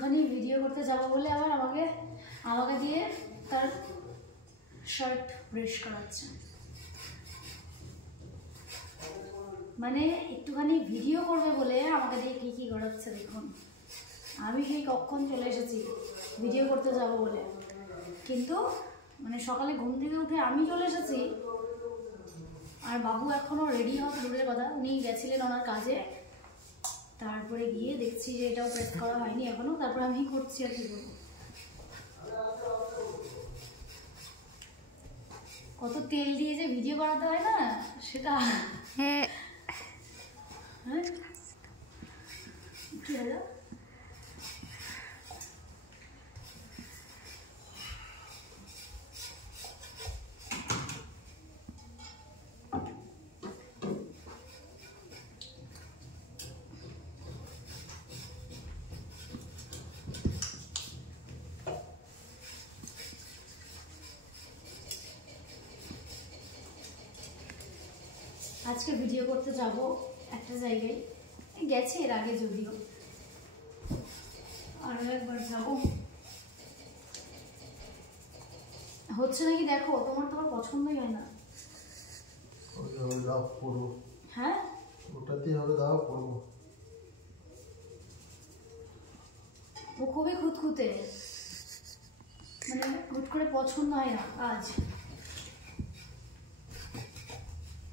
একটুখানি ভিডিও করতে যাবো বলে আবার আমাকে দিয়ে তার শার্ট ব্রাশ করাচ্ছে। মানে একটুখানি ভিডিও করবে বলে আমাকে দিয়ে কী করাচ্ছে দেখুন। আমি সেই কখন চলে এসেছি ভিডিও করতে যাব বলে, কিন্তু মানে সকালে ঘুম থেকে উঠে আমি চলে এসেছি আর বাবু এখনও রেডি হওয়া দূরের কথা, উনি গেছিলেন ওনার কাজে। তারপরে গিয়ে দেখছি যে এটাও প্রেস করা হয়নি এখনও, তারপরে আমি করছি আর কি করবো। কত তেল দিয়ে যে ভিডিও করাতে হয় না সেটা। হ্যাঁ কি হলো? আজকে ভিডিও করতে যাব একটা জায়গায়, গেছি এর আগে যদিও, আরও একবার যাবো। হচ্ছে নাকি দেখো, তোমার পছন্দই হয় না। হ্যাঁ ওটাতেই হবে, দাও করবো। ও খুবই খুঁতখুঁতে, মানে হুট করে পছন্দ হয় না কাজ,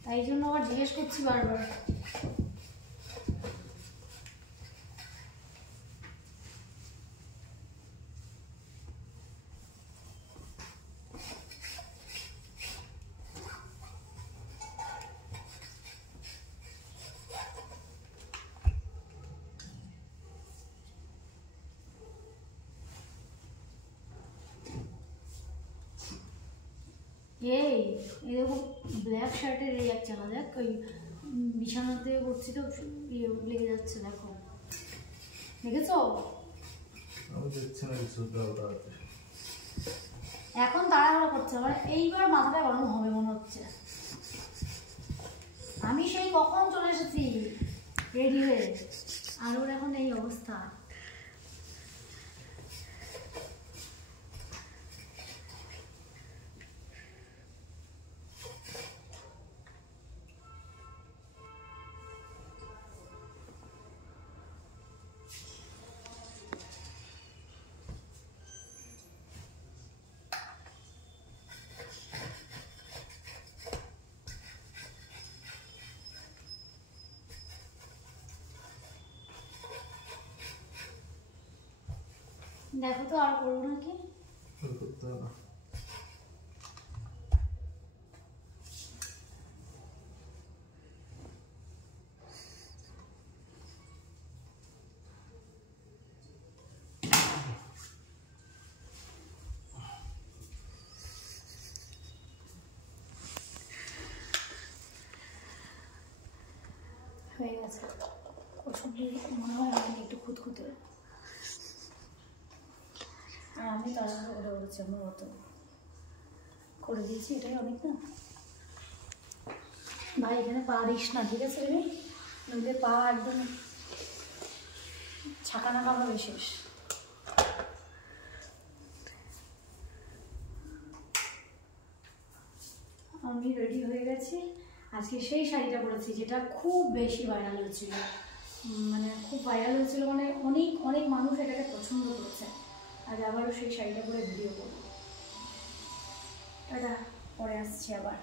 তাই জন্য আবার জিজ্ঞেস করছি বারবার। এই এরকম ব্ল্যাক শার্টের এই এক চালা দেখ, ওই বিছানাতে করছি তো লেগে যাচ্ছে, দেখো দেখেছো? এখন তাড়াহুড়ো করছে, আমার এইবার মাথাটা গরম হবে মনে হচ্ছে। আমি সেই কখন চলে এসেছি রেডি হয়ে, আর ওর এখন এই অবস্থা। দেখো তো আর করবো নাকি? করতে হবে না। হয়ে গেছে, ওষুধ মনে হয় আমি একটু খুঁতখুঁতে, আর আমি তাড়াহুড়ো করে বলেছি আমার মতো করে দিয়েছি, এটাই অনেক না ভাই। এখানে পা দিস না, ঠিক আছে রে, নইলে পা একদম ছাকানাকা হবে শেষ। আমি রেডি হয়ে গেছি, আজকে সেই শাড়িটা পরেছি যেটা খুব বেশি ভাইরাল হয়েছিল, মানে খুব ভাইরাল হয়েছিল, মানে অনেক অনেক মানুষ এটাকে পছন্দ করেছে। আজ আবারও সেই শাড়িটা পরে ভিডিও করবো। এটা পরে আসছি আবার।